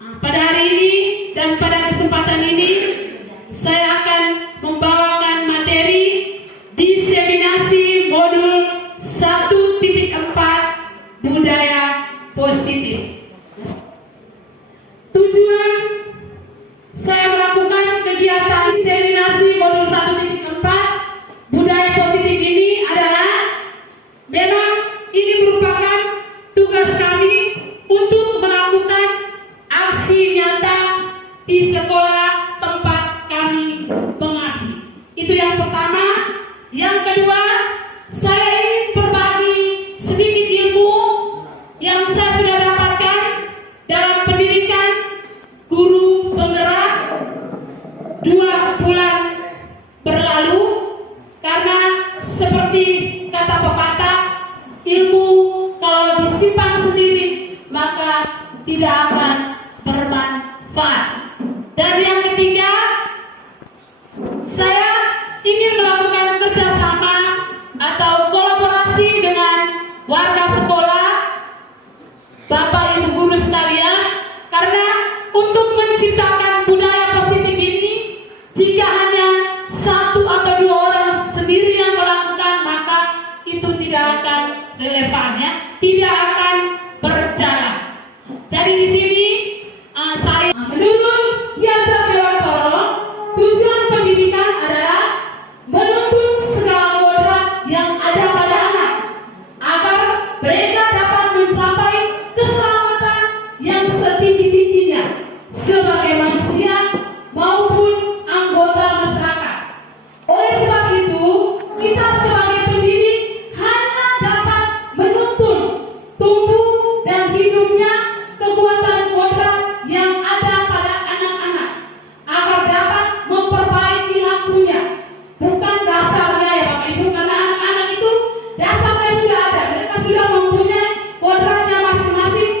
Pada hari ini dan pada kesempatan ini saya akan membawakan materi diseminasi modul 1.4 budaya positif. Tujuan saya melakukan kegiatan diseminasi modul 1.4 budaya positif ini adalah memang ini merupakan tugas kami untuk melakukan aksi nyata di sekolah tempat kami mengabdi. Itu yang pertama. Yang kedua, saya ingin berbagi sedikit ilmu yang saya sudah dapatkan dalam pendidikan guru penggerak 2 bulan berlalu, karena seperti kata pepatah, ilmu kalau disimpan sendiri maka tidak akan bermanfaat. Dan yang ketiga, saya ingin melakukan kerjasama atau kolaborasi dengan warga sekolah, Bapak Ibu guru sekalian, karena untuk menciptakan budaya positif ini, jika hanya 1 atau 2 orang sendiri yang melakukan, maka itu tidak akan relevan, ya, tidak akan berjalan. Jadi di sini saya menurut Ki-Hajar Dewantara, tujuan pendidikan adalah menuntut segala kodrat yang ada pada anak agar mereka dapat mencapai keselamatan yang setinggi-tingginya sebagai manusia maupun anggota masyarakat. Oleh sebab itu, kita sebagai pendidik hanya dapat menuntun tumbuh dan hidupnya kekuatan kodrat yang ada pada anak-anak agar dapat memperbaiki lakunya, bukan dasarnya, ya Bapak Ibu, karena anak-anak itu dasarnya sudah ada, mereka sudah mempunyai kodratnya masing-masing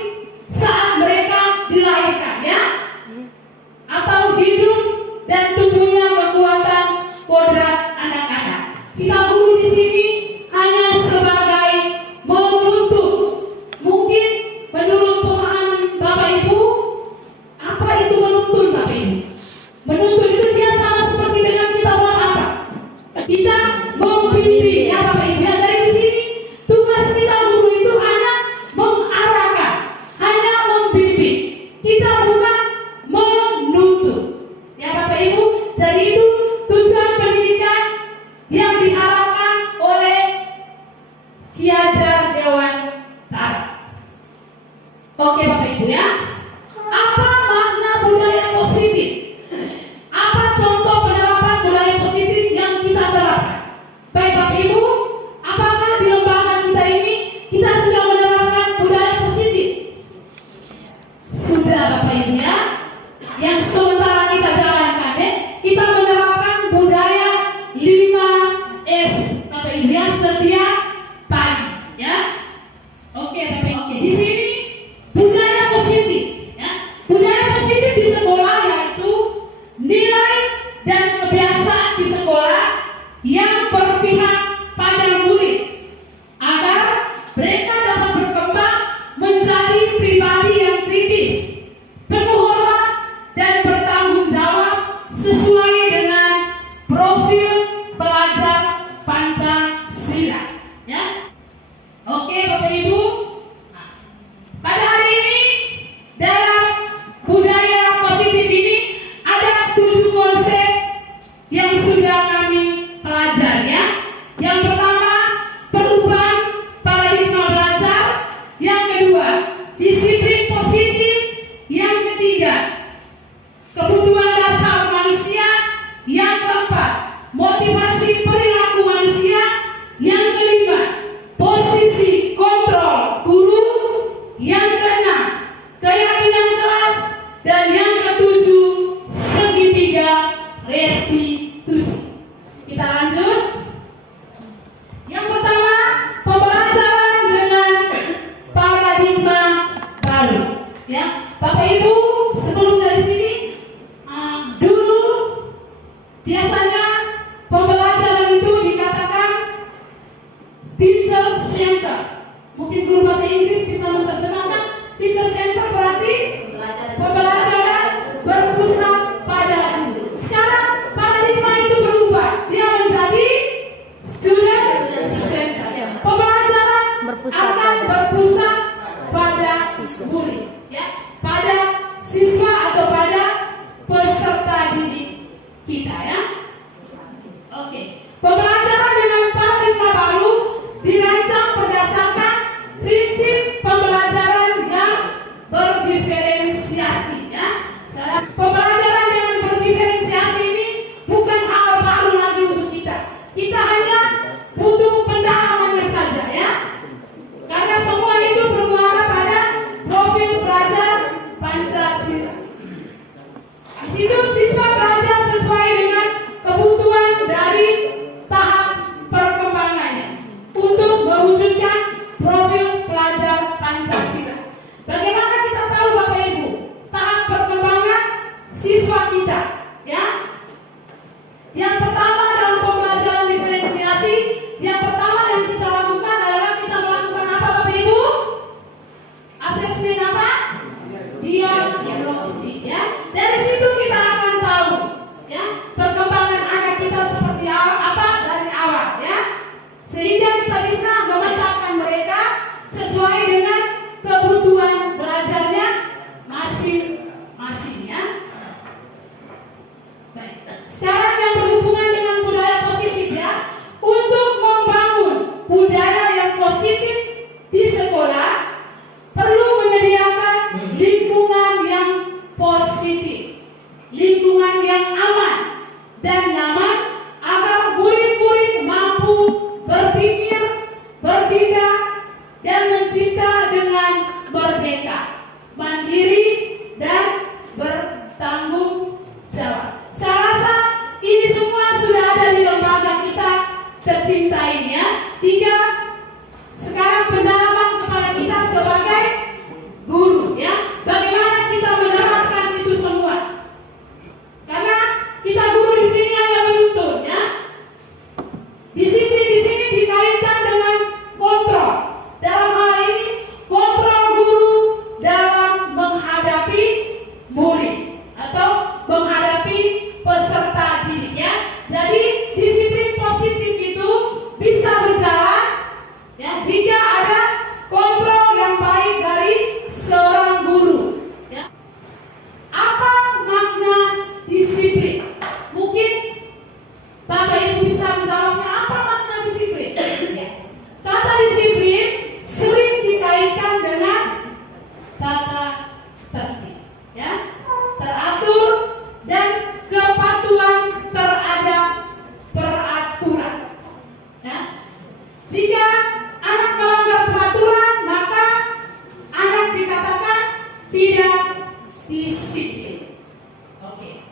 saat mereka dilahirkan, ya, atau hidup dan tumbuhnya kekuatan kodrat anak-anak. Kita guru di sini hanya sebagai menuntut. Mungkin menurut pemahaman Bapak Ibu, apa itu menuntun, Bapak Ibu? Menuntun itu dia sama seperti dengan kita buat apa? Kita membimbing, ya Bapak Ibu. Ya, dari di sini tugas kita guru itu hanya mengarahkan, hanya membimbing. Kita bukan menuntut, ya Bapak Ibu. Jadi itu tujuan pendidikan yang diharapkan oleh Ki-Hajar Dewantara. Oke Bapak Ibu, ya. Apa makna budaya positif? Apa contoh penerapan budaya positif yang kita terapkan? Baik Bapak Ibu, apakah di lembaga kita ini kita sudah menerapkan budaya positif? Sudah Bapak Ibu, ya. Yang sementara kita jalankan, ya, kita menerapkan budaya 5S, Bapak Ibu, yang setiap pagi, ya. Oke Bapak Ibu. Oke, di sini budaya positif, ya. Budaya positif di sekolah yaitu nilai dan kebiasaan di sekolah yang berpihak pada murid agar mereka dapat berkembang menjadi pribadi yang kritis, penuh hormat dan bertanggung jawab sesuai dengan profil pelajar Pancasila, ya. Oke Bapak Ibu, pada hari ini dalam budaya positif ini ada 7 konsep yang sudah kami pelajari, ya. Yang pertama, perubahan paradigma belajar. Yang kedua, disiplin positif. Yang ketiga, kebutuhan dasar manusia. Yang keempat, motivasi perilaku manusia. Yang kelima, posisi kontrol guru. Yang keenam, keyakinan kelas. Dan yang ketujuh, segitiga restitusi. Kita lanjut. Yang pertama, pembelajaran dengan paradigma baru, ya. Bapak Ibu, sebelum dari sini, dulu biasanya pembelajaran itu dikatakan teacher center. Mungkin guru bahasa Inggris bisa menerjemahkan teacher center berarti pembelajaran kita ya. Oke. Pembelajaran dengan paradigma baru dirancang berdasarkan prinsip pembelajaran yang berdiferensiasi ya. Pembelajaran dengan berdiferensiasi ini bukan hal baru lagi untuk kita. Kita hanya butuh pendalamannya saja ya. Karena semua itu bermuara pada profil belajar Pancasila. Di situ siswa belajar sesuai dengan kebutuhan dari tahap perkembangannya untuk mewujudkan profil pelajar Pancasila. Bagaimana kita tahu Bapak Ibu tahap perkembangan siswa kita ya? Yang pertama dalam pembelajaran diferensiasi, yang pertama yang kita lakukan adalah kita melakukan apa Bapak Ibu? Asesmen apa? Diagnostik ya. Dari situ kita akan tahu ya perkembangan anak kita seperti apa dari awal ya. Sehingga kita bisa memecahkan mereka sesuai dengan kebutuhan belajarnya masing-masing ya. Baik. Sekarang yang berhubungan dengan budaya positif ya. Untuk membangun budaya yang positif di sekolah perlu menyediakan lingkungan yang positif, lingkungan yang aman dan nyaman agar murid-murid mampu berpikir, bertindak, dan mencipta dengan merdeka, mandiri, dan bertanggung jawab. Saya rasa ini semua sudah ada di lembaga kita tercinta ini ya. Tinggal sekarang pendalaman kepada kita sebagai guru ya. Bagaimana kita menerapkan itu semua? Karena kita guru di sini hanya menuntun ya. Disiplin di sini dikaitkan dengan kontrol. Dalam hal ini kontrol guru dalam menghadapi murid atau menghadapi peserta didik ya. Jadi disiplin positif itu bisa berjalan ya jika ada kontrol yang baik dari seorang guru ya. Apa makna disiplin? Mungkin Bapak Ibu bisa menjawabnya, apa makna disiplin? Ya. Kata disiplin sering dikaitkan dengan tata tertib ya, teratur dan kepatuhan terhadap peraturan ya. Jika anak melanggar peraturan maka anak dikatakan tidak disiplin. Oke.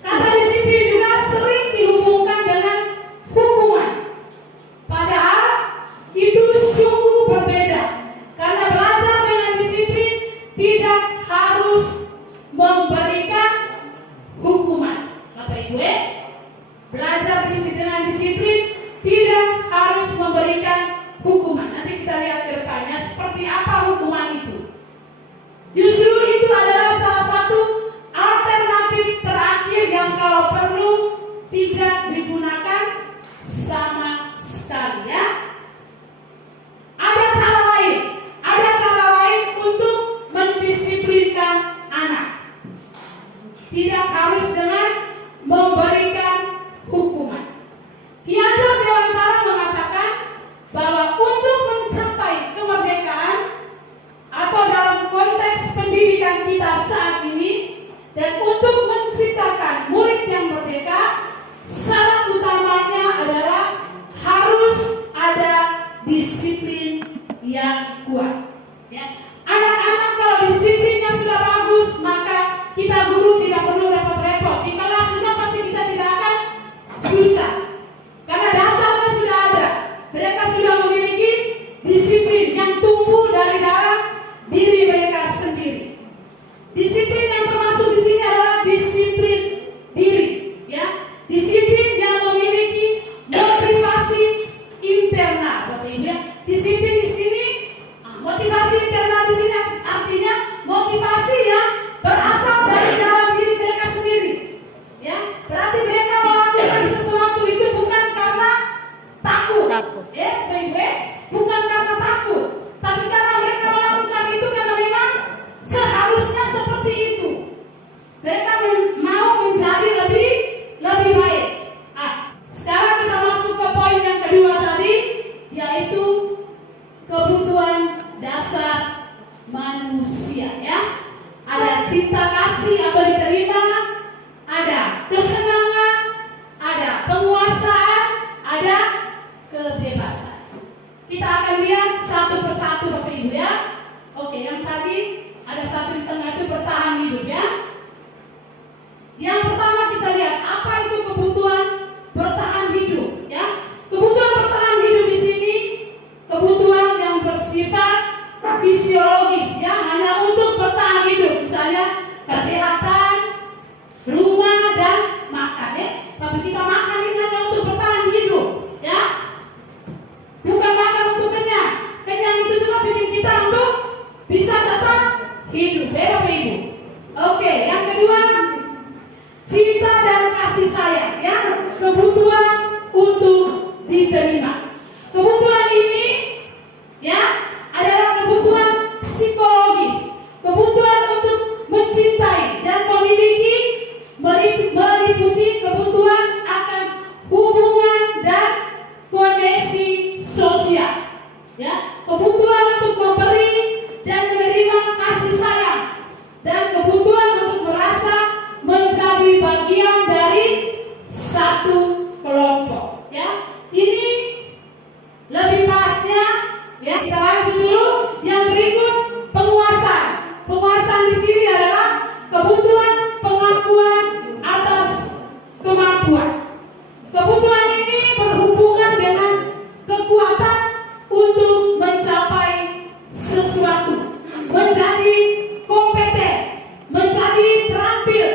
Kata disiplin juga sering dihubungkan dengan hukuman. Padahal itu sungguh berbeda. Karena belajar dengan disiplin tidak harus memberikan hukuman. Bapak Ibu belajar dengan disiplin tidak harus memberikan hukuman. Nanti kita lihat ke depannya seperti apa hukuman itu. Justru itu adalah salah satu alternatif terakhir yang kalau perlu tidak digunakan sama sekali ya. Ada cara lain untuk mendisiplinkan anak. Tidak harus dengan memberikan hukuman. Ki Hajar Dewantara mengatakan bahwa untuk mencapai kemerdekaan atau dalam konteks pendidikan kita saat ini dan untuk menciptakan murid yang merdeka, syarat utamanya adalah harus ada disiplin yang kuat. Ya. Anak-anak kalau disiplinnya sudah bagus, maka kita guru tidak perlu repot-repot. Di kelas juga pasti kita tidak akan susah. Karena dasarnya sudah ada. Mereka sudah memiliki disiplin yang tumbuh dari dalam diri mereka sendiri. Disiplin yang termasuk di sini adalah disiplin diri, ya. Disiplin yang memiliki motivasi internal, Bapak Ibu ya. Disiplin di sini, motivasi internal di sini artinya motivasi yang berasal dari dalam diri mereka sendiri, ya. Berarti mereka melakukan sesuatu itu bukan karena takut. Ya, Bapak Ibu, bukan karena takut, tapi karena mereka melakukan itu karena memang seharusnya seperti itu. kita kasih apa diterima, ada kesenangan, ada penguasaan, ada kebebasan. Kita akan lihat satu persatu Bapak Ibu ya. Oke, yang tadi ada satu di tengah itu bertahan hidup ya. Yang pertama kita lihat apa itu kebutuhan bertahan hidup ya. Kebutuhan bertahan hidup di sini kebutuhan yang bersifat fisiologis ya, hanya untuk bertahan hidup, misalnya kesehatan, rumah dan makan ya. Tapi kita makan ini hanya untuk bertahan hidup ya, bukan makan untuk kenyang. Kenyang itu juga bikin kita untuk bisa tetap hidup ya Bapak Ibu. Oke, yang kedua cinta dan kasih sayang ya, kebutuhan untuk diterima. Kebutuhan ini ya adalah kebutuhan psikologis, kebutuhan untuk mencintai dan memiliki, meliputi kebutuhan akan hubungan dan koneksi sosial ya, kebutuhan untuk memberi dan menerima kasih sayang, dan kebutuhan untuk merasa menjadi bagian dari satu kelompok ya. Ini lebih pasnya ya, kita lanjut dulu. Yang berikut penguasaan. Penguasaan di sini adalah kebutuhan pengakuan atas kemampuan. Kebutuhan ini berhubungan dengan kekuatan untuk mencapai sesuatu, menjadi kompeten, menjadi terampil,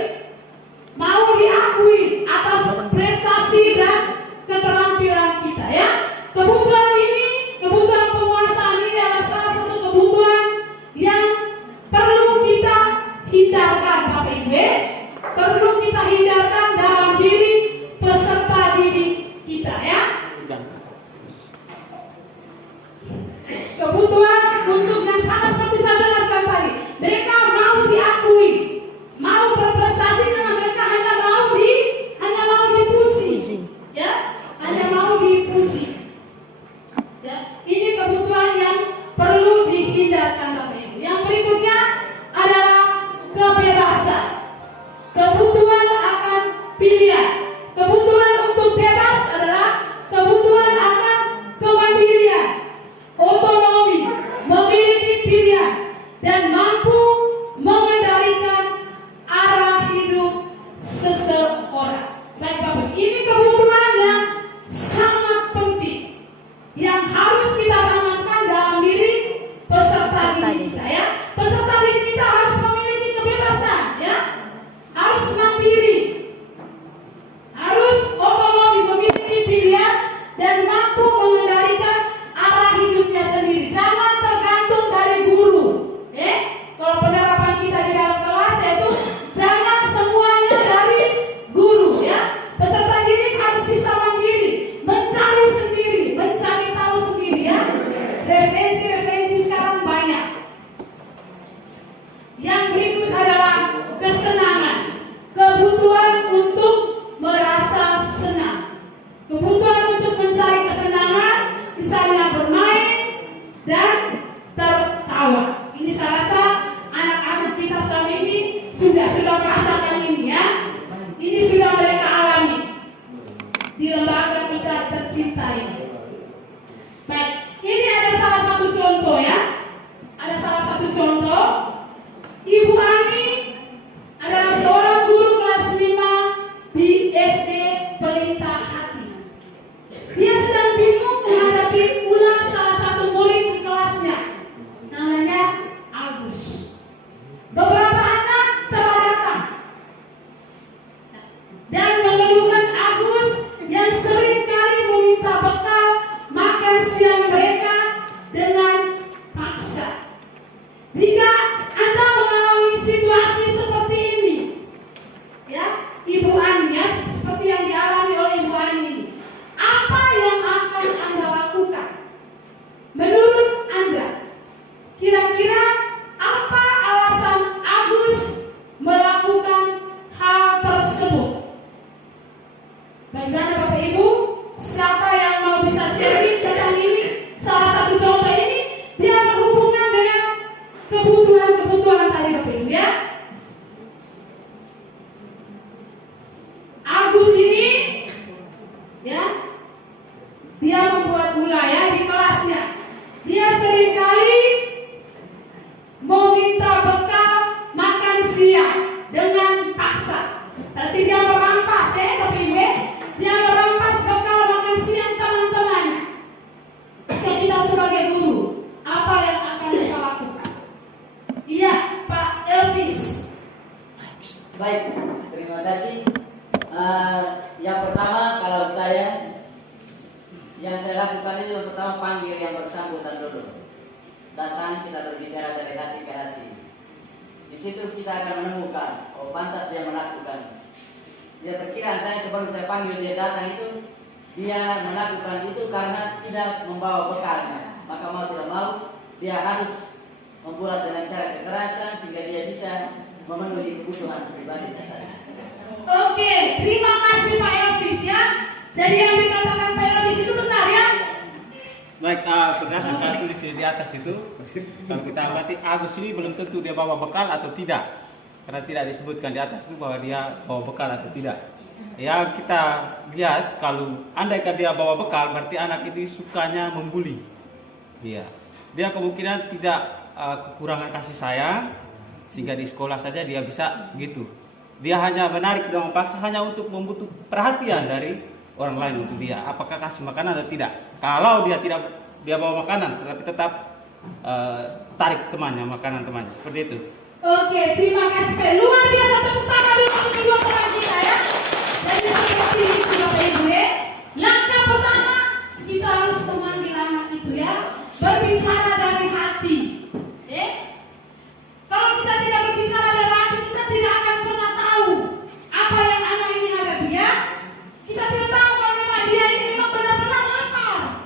mau diakui atas prestasi dan keterampilan kita ya. Kebutuhan ini, kebutuhan penguasaan ini adalah salah satu kebutuhan yang perlu kita hindarkan Bapak Ibu ya. Perlu kita hindarkan dalam diri peserta didik kita ya. Kebutuhan untuk yang sama seperti saya jelaskan tadi, mereka mau diakui, mau berprestasi karena mereka hanya mau dipuji ya, hanya mau dipuji ya. Ini kebutuhan yang perlu dihindarkan Bapak Ibu. Yang berikutnya adalah kebebasan, kebutuhan akan pilihan. Kebutuhan untuk bebas adalah kebutuhan akan kemandirian, otonomi, memiliki pilihan, dan mampu mengendalikan arah hidup seseorang. Baik Bapak, ini kebutuhan yang sangat penting yang harus kita tanamkan dalam diri peserta didik kita ya. Peserta didik kita harus memiliki kebebasan ya, harus mandiri, Baik, terima kasih. Yang pertama kalau yang saya lakukan itu yang pertama panggil yang bersangkutan dulu. Datang kita berbicara dari hati ke hati. Di situ kita akan menemukan, oh pantas dia melakukan. Dia perkiraan saya sebelum saya panggil dia datang itu, dia melakukan itu karena tidak membawa bekalnya. Maka mau tidak mau, dia harus membuat dengan cara kekerasan sehingga dia bisa memenuhi kebutuhan pribadi. Oke, terima kasih Pak Elvis ya. Jadi yang dikatakan Pak Elvis itu benar ya? Baik, berdasarkan tulis di atas itu, kalau kita amati Agus ini belum tentu dia bawa bekal atau tidak, karena tidak disebutkan di atas itu bahwa dia bawa bekal atau tidak. Ya kita lihat kalau andaikan dia bawa bekal, berarti anak itu sukanya membuli. Dia kemungkinan tidak kekurangan kasih sayang, sehingga di sekolah saja dia bisa gitu. Dia hanya menarik dan memaksa hanya untuk membutuh perhatian dari orang lain untuk dia. Apakah kasih makanan atau tidak? Kalau dia tidak dia bawa makanan, tetapi tetap tarik temannya, makanan temannya. Seperti itu. Oke, terima kasih Pak. Luar biasa, tepuk tangan dulu untuk kedua orang kita ya. Jadi seperti itu Bapak Ibu ya. Langkah pertama kita harus memanggil anak itu ya, berbicara dari hati. Kalau kita tidak berbicara dari hati, kita tidak akan pernah tahu apa yang anak ini hadapi ya. Kita tidak tahu kalau memang dia ini memang benar-benar lapar,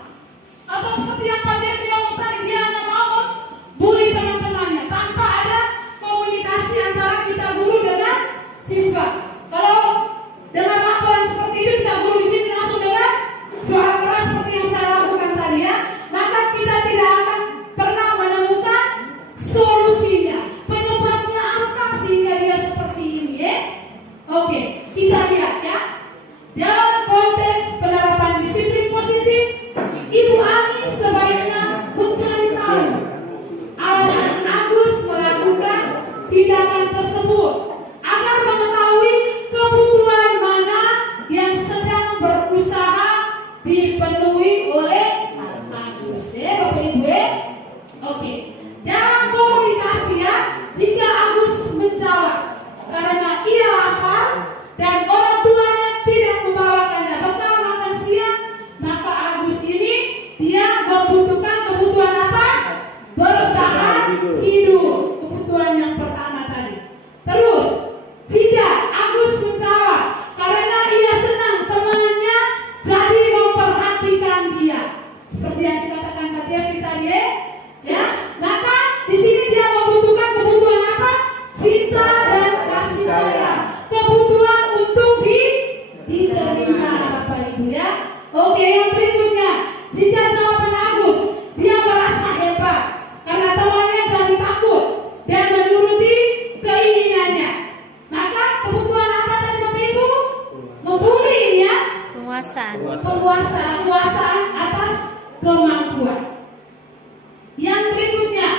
atau seperti yang Pak Jeffrey ngomong tadi, dia hanya mau bully teman-temannya tanpa ada komunikasi antara kita guru dengan siswa. Kalau dengan laporan seperti itu, kita guru di sini langsung dengan suara keras seperti yang saya lakukan tadi ya, maka kita tidak akan pernah menemukan solusinya. Penyebabnya apa sehingga dia seperti ini ya? Oke, kita lihat ya. Dalam konteks penerapan disiplin positif, Ibu Ani sebaiknya mencari tahu alasan Agus melakukan tindakan tersebut agar mengetahui kebutuhan mana yang sedang berusaha dipenuhi oleh Agus. Ya, Bapak Ibu ya. Oke. Dalam komunikasi ya, jika Agus menjawab karena ia lapar dan orang tuanya tidak membawakannya bekal makan siang, maka Agus ini dia membutuhkan kebutuhan apa? Bertahan hidup. Kebutuhan yang pertama tadi. Terus, jika Agus menjawab karena ia senang temannya jadi memperhatikan dia, seperti yang dikatakan Pak Jeffrey tadi ya, maka di sini dia membutuhkan kebutuhan apa? Cinta dan kasih sayang. Kebutuhan untuk diterima Bapak Ibu ya. Oke, yang berikutnya, jika jawaban Agus dia merasa hebat karena temannya jadi takut dan menuruti keinginannya, maka kebutuhan apa tadi Bapak Ibu? Membuli ya. Penguasaan atas kemampuan. Yang berikutnya,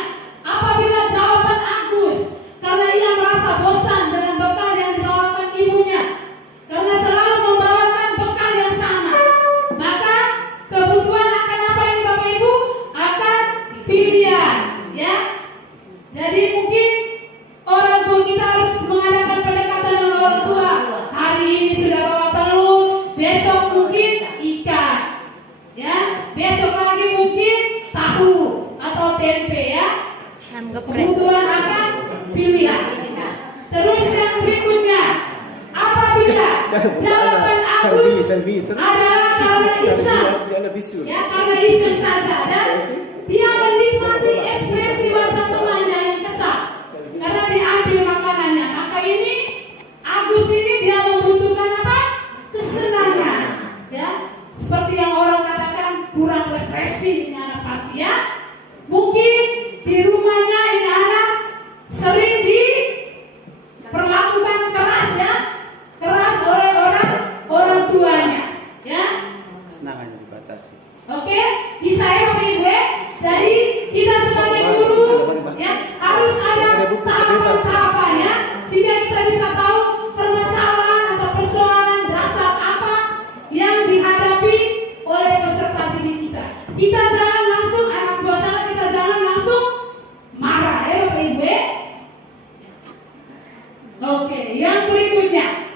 apabila jawaban Agus karena ia merasa bosan dengan bekal yang dibawakan ibunya, karena selalu membawakan bekal yang sama, maka kebutuhan akan apa ini Bapak Ibu? Akan pilihan ya. Jadi mungkin orang tua kita harus mengadakan pendekatan dengan orang tua. Hari ini sudah bawa telur, besok mungkin ikan ya, besok lagi mungkin tahu atau tempe ya. Kebutuhan akan pilihan. Terus yang berikutnya, apabila jawaban Agus adalah karena iseng ya, karena iseng saja dan dia menikmati ekspresi wajah temannya yang kesal karena diambil makanannya, maka ini Agus ini dia membutuhkan apa? Kesenangan ya, seperti yang orang katakan kurang refreshing ini anak pasti ya. Mungkin di rumahnya ini anak sering diperlakukan keras ya, keras oleh orang tuanya ya. Kesenangannya dibatasi. Oke, bisa ya Bapak Ibu ya. Jadi Oke, yang berikutnya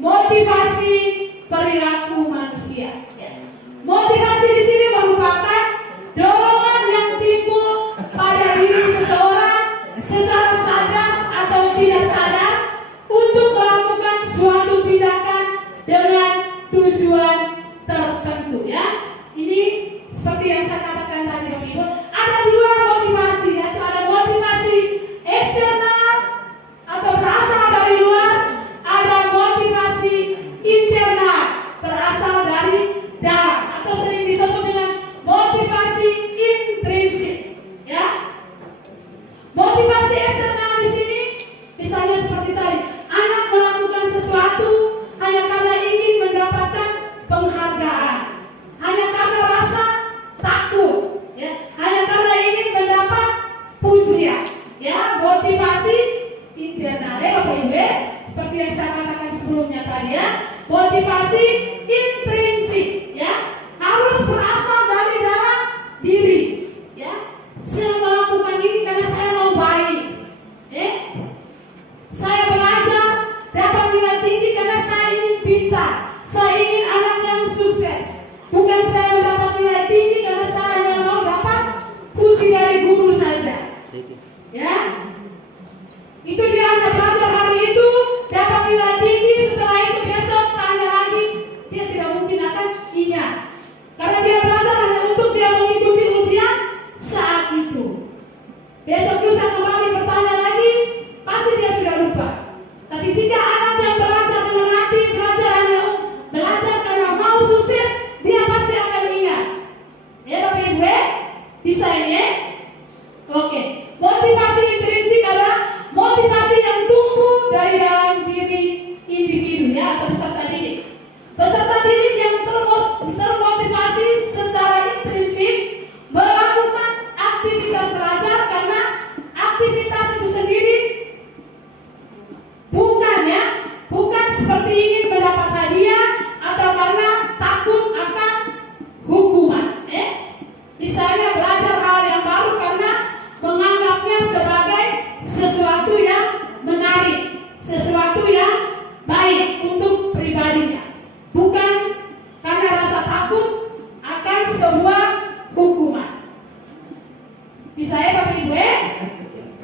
motivasi perilaku manusia. Ya. Motivasi di sini merupakan dorongan yang timbul pada diri seseorang secara sadar atau tidak sadar untuk melakukan suatu tindakan dengan tujuan tertentu. Ya, ini seperti yang saya katakan tadi, Bapak Ibu. Ada dua motivasi, yaitu ada motivasi eksternal atau berasal dari luar, ada motivasi internal berasal dari dalam atau sering disebut dengan motivasi intrinsik. Ya, motivasi eksternal di sini misalnya seperti tadi, anak melakukan sesuatu hanya karena ingin mendapatkan penghargaan, hanya karena rasa takut, ya, hanya karena ingin mendapat pujian. Ya, motivasi internal, ya Bapak Ibu, seperti yang saya katakan sebelumnya tadi, ya, motivasi intrinsik, ya, harus berasal dari dalam diri. Ya, saya melakukan ini karena saya mau baik. Saya belajar dapat nilai tinggi karena saya ingin pintar. Saya ingin anak yang sukses. Bukan saya mendapat nilai tinggi karena saya hanya mau dapat puji dari guru saja. Ya, itu dia hanya belajar hari itu dapat nilai tinggi, setelah itu besok tanya lagi, dia tidak mungkin akan ingat karena dia belajar hanya untuk dia mengikuti ujian saat itu. Besok lusa kembali bertanya lagi, pasti dia sudah lupa. Tapi jika anak yang belajar dengan hati, belajar hanya belajar karena mau sukses, dia pasti akan ingat. Ya Bapak Ibu, bisa ini? Oke. Motivasi intrinsik adalah motivasi yang tumbuh dari dalam diri individu, ya, atau peserta didik. Peserta didik yang termotivasi secara intrinsik melakukan aktivitas belajar karena aktivitas itu sendiri bukan seperti ingin mendapat hadiah atau karena takut akan hukuman. Misalnya belajar hal yang baru karena menganggapnya sebagai sesuatu yang menarik, sesuatu yang baik untuk pribadinya, bukan karena rasa takut akan sebuah hukuman. Bisa ya Bapak Ibu?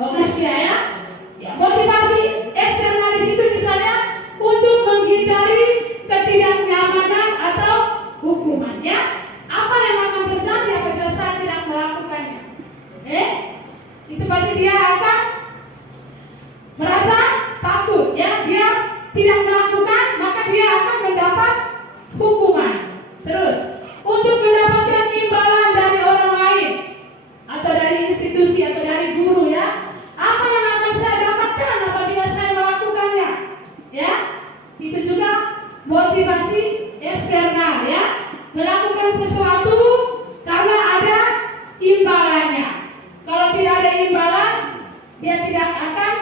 Oke ya. Ya, motivasi eksternal di situ misalnya untuk menghindari ketidaknyamanan atau hukumannya. Apa yang akan terjadi apabila saya tidak melakukannya? Itu pasti dia akan merasa takut, ya. Dia tidak melakukan, maka dia akan mendapat hukuman. Terus, untuk mendapatkan imbalan dari orang lain atau dari institusi atau dari guru, ya. Apa yang akan saya dapatkan apabila saya melakukannya? Ya. Itu juga motivasi eksternal, ya. Melakukan sesuatu karena ada imbalannya. Kalau tidak ada imbalan, dia tidak akan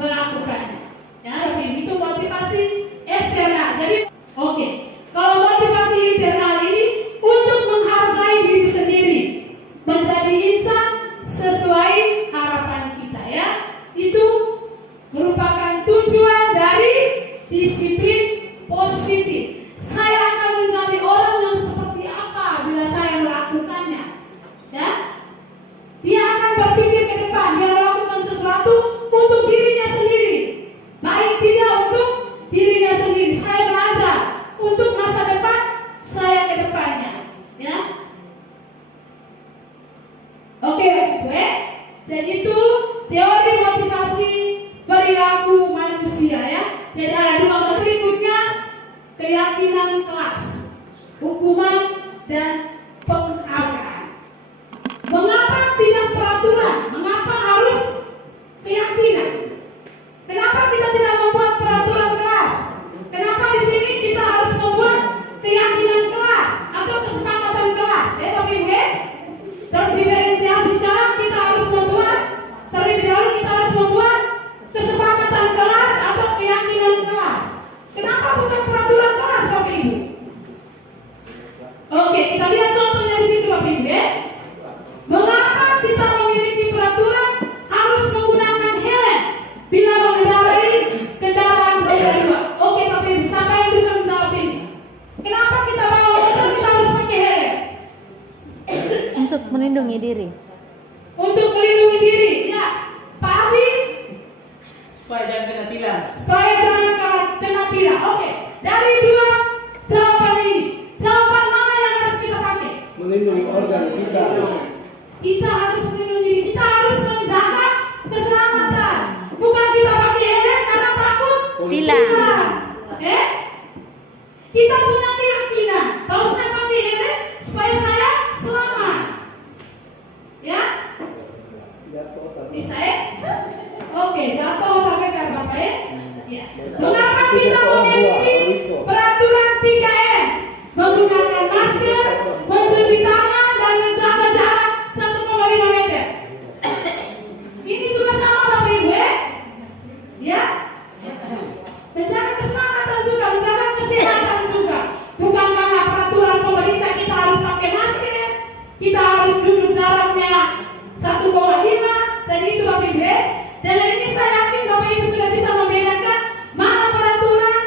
melakukannya. Ya, lebih itu motivasi eksternal. Jadi, oke. Kalau motivasi internal ini untuk menghargai diri sendiri, menjadi insan sesuai harapan kita, ya. Itu merupakan tujuan dari disiplin positif. Saya akan menjadi orang yang seperti apa bila saya melakukannya, ya. Dia akan berpikir ke depan, dia melakukan sesuatu untuk dirinya sendiri, baik tidak untuk dirinya sendiri. Saya belajar untuk masa depan saya ke depannya, ya. Oke, gue. Jadi itu teori motivasi perilaku manusia, ya. Jadi ada dua berikutnya, keyakinan kelas, hukuman dan penghargaan. Mengapa tidak peraturan? Mengapa harus keyakinan? Kenapa kita tidak membuat peraturan kelas? Kenapa di sini kita harus membuat keyakinan kelas atau kesepakatan kelas? Bapak Ibu, terus diferensiasi sekarang kita harus membuat, terlebih dahulu kita harus membuat kesepakatan kelas atau keyakinan kelas. Kenapa bukan peraturan kelas, Bapak Ibu? Oke, kita lihat diri. Untuk melindungi diri, ya. Pak Ardi, Supaya jangan kena tilang. supaya jangan kena tilang. Oke, dari dua jawaban ini, jawaban mana yang harus kita pakai? Melindungi organ kita. Kita harus melindungi diri, kita harus menjaga keselamatan. Bukan kita pakai helm karena takut Tilang. Oke? Kita punya keyakinan bahwa saya pakai helm supaya saya selamat. Ya? Bisa ya? Oke, jatuh pakai kan Bapak ya? Ya. Mengapa kita memiliki peraturan 3M? Menggunakan masker, mencuci tangan, dan menjaga jarak 1,5 meter. Ini juga sama Bapak Ibu ya? Ya? Menjaga keselamatan juga, menjaga kesehatan juga. Bukan karena peraturan pemerintah kita harus pakai masker, kita harus duduk jaraknya 1,5, dan itu Bapak Ibu ya? Dan ini saya yakin Bapak Ibu sudah bisa membedakan mana peraturan,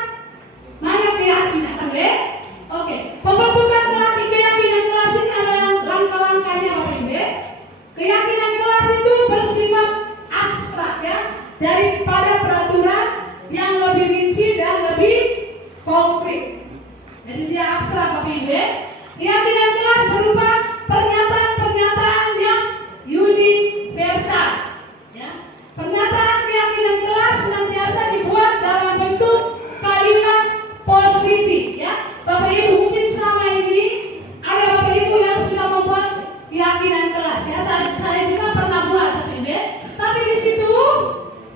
mana keyakinan, oke? Oke, pembentukan keyakinan kelas ini ada yang langkah-langkahnya Bapak Ibu ya? Keyakinan kelas itu bersifat abstrak ya, daripada peraturan yang lebih rinci dan lebih konkret. Jadi dia abstrak Bapak Ibu ya? Keyakinan kelas berupa pernyataan-pernyataan yang universal. Ya. Pernyataan keyakinan kelas senantiasa dibuat dalam bentuk kalimat positif. Ya. Bapak Ibu mungkin selama ini ada Bapak Ibu yang sudah membuat keyakinan kelas. Ya. Saya juga pernah buat Bapak Ibu. Ya. Tapi di situ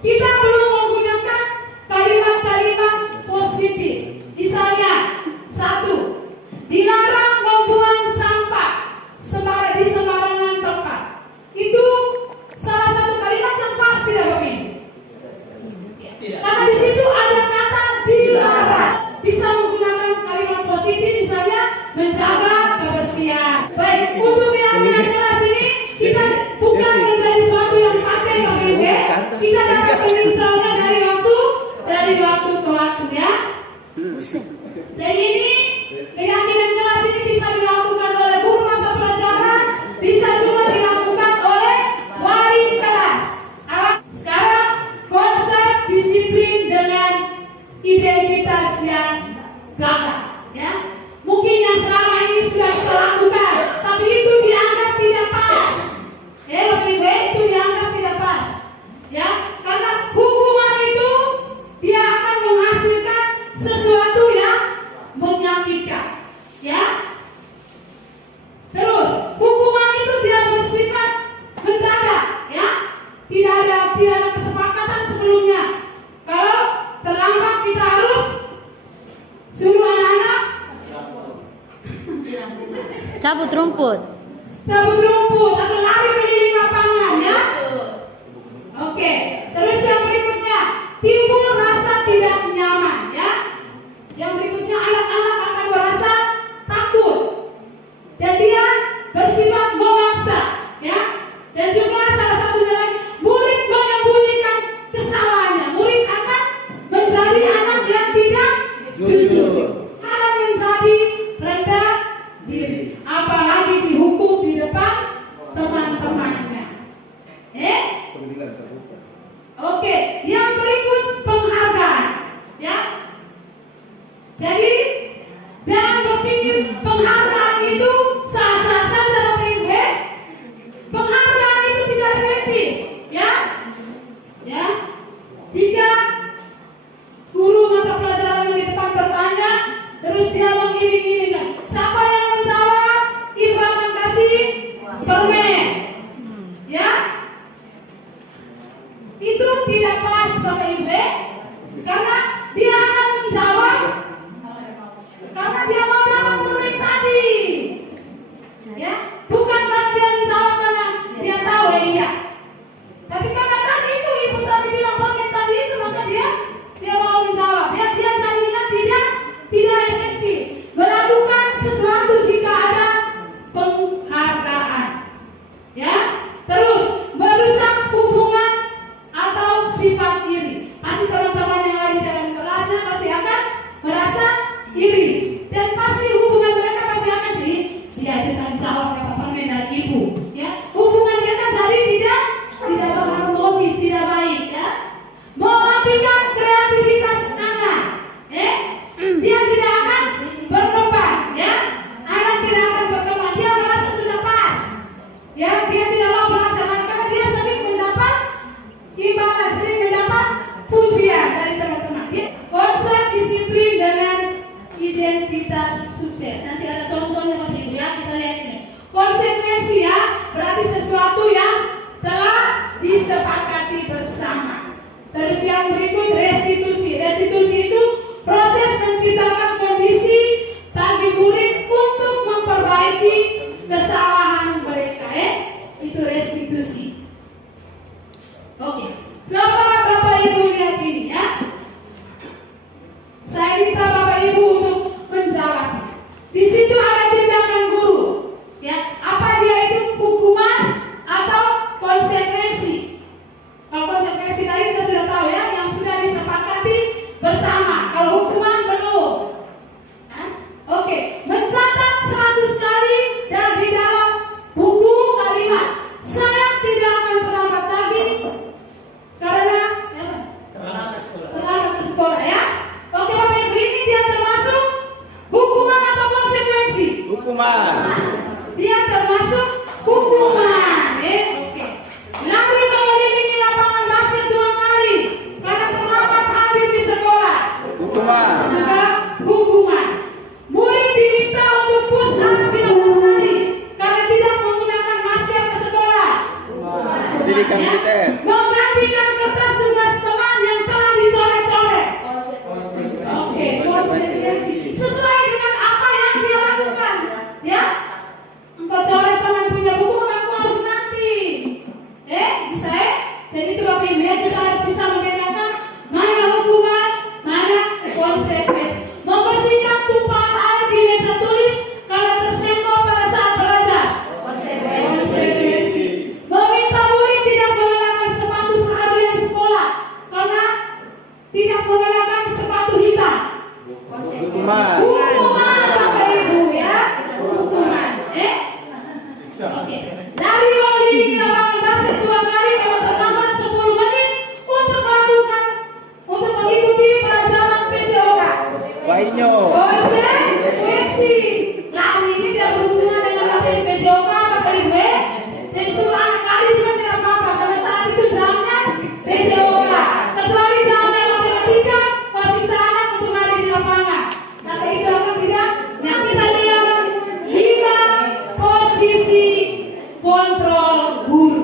kita belum menggunakan kalimat-kalimat positif. Misalnya, 1. Dilarang membuang sampah di sembarangan tempat. Itu salah satu kalimat yang pasti ya Bapak Ibu. Karena di situ ada kata dilarang. Bisa menggunakan kalimat positif, misalnya menjaga kebersihan. Baik, untuk keyakinan kelas ini kita bukan menjadi suatu yang pakai Bapak Ibu. Kita dapat meninjaunya dari waktu ke waktu ya. Jadi ini keyakinan kelas ini bisa dilakukan oleh guru mata pelajaran, bisa juga dilakukan oleh wali kelas. Sekarang konsep disiplin dengan identitas yang gagah, ya. Mungkin yang selama ini sudah kita lakukan, tapi itu dianggap tidak pas. Bapak Ibu, itu dianggap tidak pas, ya. Karena hukuman itu dia akan menghasilkan sesuatu yang menyakitkan, ya. Terus hukuman itu dia bersifat mendadak, ya. Tidak ada kesepakatan sebelumnya. Kalau terlambat kita harus suruh anak-anak Cabut rumput. atau lari keliling lapangan, ya. Oke. Terus yang berikutnya, timbul rasa tidak nyaman, ya. Yang berikutnya, anak-anak akan merasa takut dan dia bersifat memaksa, ya. Dan juga salah satunya lagi, murid menyembunyikan kesalahannya. Murid akan menjadi anak yang tidak jujur, akan menjadi rendah diri, apalagi dihukum di depan teman-temannya. Oke, yang berikut penghargaan, ya. Jadi jangan berpikir penghargaan itu sah-sah saja Bapak Ibu. Penghargaan itu tidak happy, ya. Ya. Jika guru mata pelajaran yang di depan bertanya, terus dia mengiring-iring, siapa yang menjawab, Ibu akan kasih permen, ya. Itu tidak pas Bapak Ibu, karena dia akan menjawab karena dia mau dapat permen tadi, ya. Bukan karena dia menjawab karena dia tahu iya, tapi karena tadi itu ibu tadi bilang permen tadi itu, maka dia mau menjawab. Dia jadinya tidak efektif, melakukan sesuatu sesuatu yang telah disepakati bersama. Terus yang berikut restitusi. Restitusi itu proses menciptakan kondisi bagi murid untuk memperbaiki kesalahan mereka. Itu restitusi. Oke, coba Bapak Ibu lihat ini ya. Saya minta Bapak Ibu untuk menjawab. Di situ ada tindakan guru. Ya, apa dia itu hukuman atau konsekuensi? Kalau konsekuensi tadi kita sudah tahu ya, yang sudah disepakati bersama. Kalau hukuman belum. Oke, mencatat 100 kali dan di dalam buku kalimat. Saya tidak akan terlambat lagi karena terlambat ke sekolah ya. Oke Bapak Ibu, ini dia termasuk hukuman atau konsekuensi? Hukuman. Dia termasuk hukuman. Oke. Lari mengelilingi lapangan basket 2 kali karena terlambat hadir di sekolah. Hukuman. Juga hukuman. Murid diminta untuk push up 15 kali karena tidak menggunakan masker ke sekolah. Pendidikan militer. Menggantikan kertas tugas teman yang telah dicoret-coret. Oke, konsekuensi. Sesuai dengan apa yang dia lakukan. Ya, engkau coret teman punya buku, maka engkau harus ganti. Bisa ya? Jadi itu Bapak Ibu ya, kita harus bisa membedakan mana hukuman, mana konsekuensi. Membersihkan tumpahan air di meja tulis karena tersenggol pada saat belajar. Konsekuensi. Meminta murid tidak mengenakan sepatu seharian di sekolah karena tidak mengenakan sepatu hitam. Hukuman. Hukuman Bapak Ibu ya. Hukuman. Oke. Dari mengelilingi lapangan basket 2 kali kalau terlambat 10 menit untuk mengikuti pelajaran PJOK. Wainyo. Konsekuensi. Lari ini tidak berhubungan dengan materi PJOK Bapak Ibu ya. Jadi suruh anak lari juga tidak apa-apa karena saat itu jamnya PJOK. Kecuali jamnya matematika, kau siksa anak untuk lari di lapangan. Maka itu akan tidak. Yang kita lihat 5 posisi kontrol guru.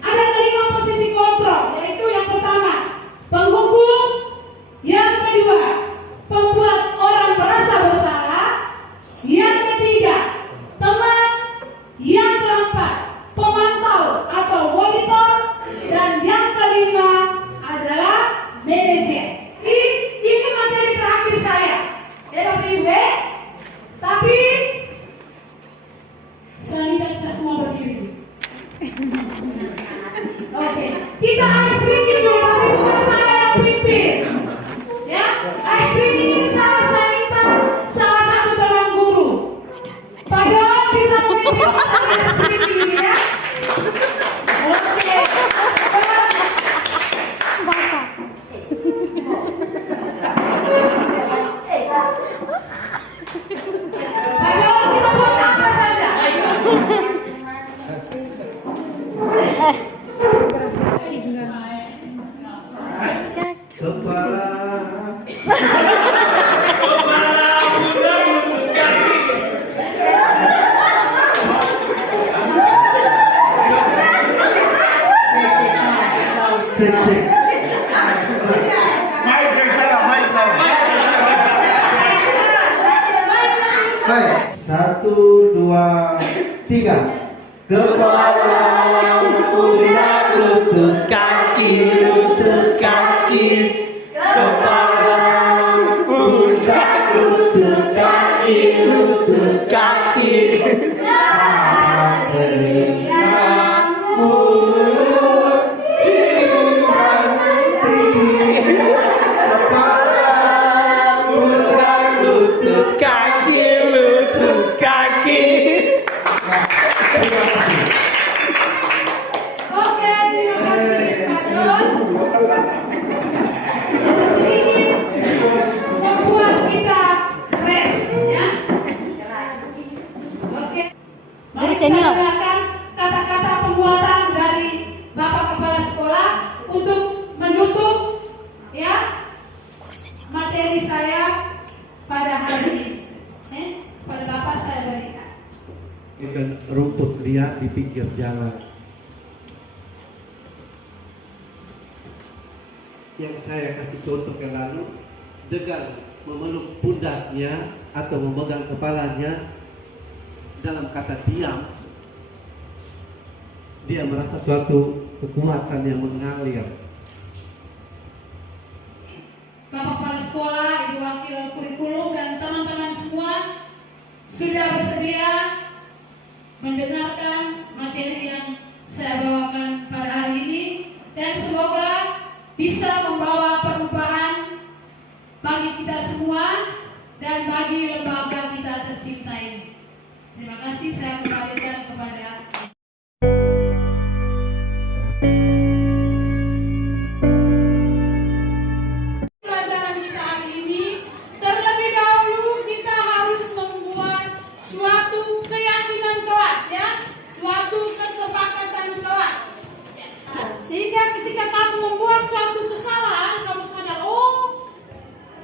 Ada 5 posisi kontrol, yaitu yang pertama penghukum, yang kedua pembuat orang merasa bersalah, yang ketiga teman, yang keempat pemantau atau monitor, dan yang kelima adalah manajer. Ini materi terakhir saya. Ya Bapak Ibu. Tapi selanjutnya kita semua berdiri. Oke, kita ice breaking dulu, tapi bukan saya yang pimpin. Ya, ice breaking ini saya minta salah satu teman guru. Padahal bisa memimpin ice breaking ini ya. Oke. Ayo kita buat apa saja. Baik, 1, 2, 3. Kepala, pundak, lutut, kaki, kepala, pundak, lutut, kaki, telinga, mulut, hidung, mati. Kepala, pundak, lutut, kaki. Oke, terima kasih Pak Don. Ini membuat kita fresh ya. Oke. Mari kita dengarkan kata-kata pembuatan dari Bapak Kepala Sekolah untuk menutup ya materi saya pada hari ini. Pada Bapak saya berikan. Ikan rumput liar di pinggir jalan. Yang saya kasih contoh yang lalu, dengan memeluk pundaknya atau memegang kepalanya dalam kata diam, dia merasa suatu kekuatan yang mengalir. Bapak Kepala Sekolah, Ibu Wakil Kurikulum, dan teman-teman semua sudah bersedia mendengarkan materi yang saya bawakan pada hari ini, dan semoga bisa membawa perubahan bagi kita semua dan bagi lembaga kita tercinta ini. Terima kasih, saya kembalikan kepada pelajaran kita hari ini. Terlebih dahulu kita harus membuat suatu keyakinan kelas, ya, suatu kesepakatan kelas. Sehingga ketika kamu membuat suatu kesalahan, kamu sadar, oh,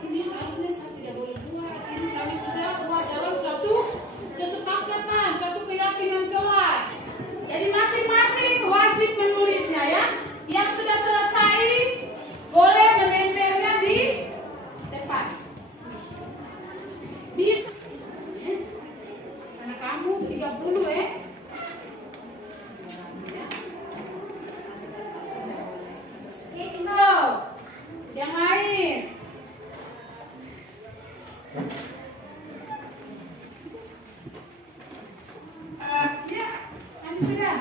ini seharusnya saya tidak boleh buat. Ini kami sudah buat dalam suatu kesepakatan, suatu keyakinan kelas. Jadi masing-masing wajib menulisnya, ya. Yang sudah selesai boleh menempelnya di depan. Bisa. Karena kamu 30 ya. No. Yang lain. Ya, kami sudah.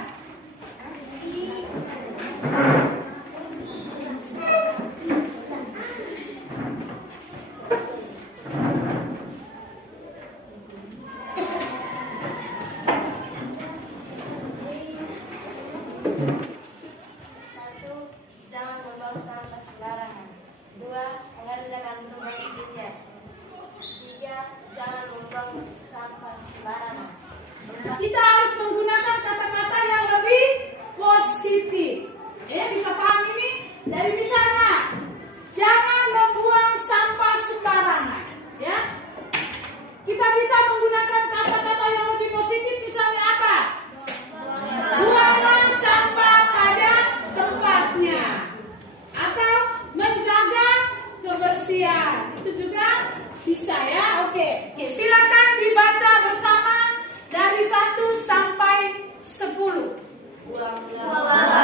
Satu, jangan membuang sampah sembarangan. Dua, mengerjakan rumah sedikit. Tiga, jangan membuang sampah sembarangan. Empat, Kita harus menggunakan kata-kata yang lebih positif. Ya, bisa paham ini? Dari misalnya, jangan membuang sampah sembarangan. Ya, kita bisa menggunakan kata-kata yang lebih positif. Misalnya apa? Buanglah sampah pada tempatnya, atau menjaga kebersihan. Itu juga bisa, ya. Oke, silakan dibaca bersama dari 1 sampai 10. buanglah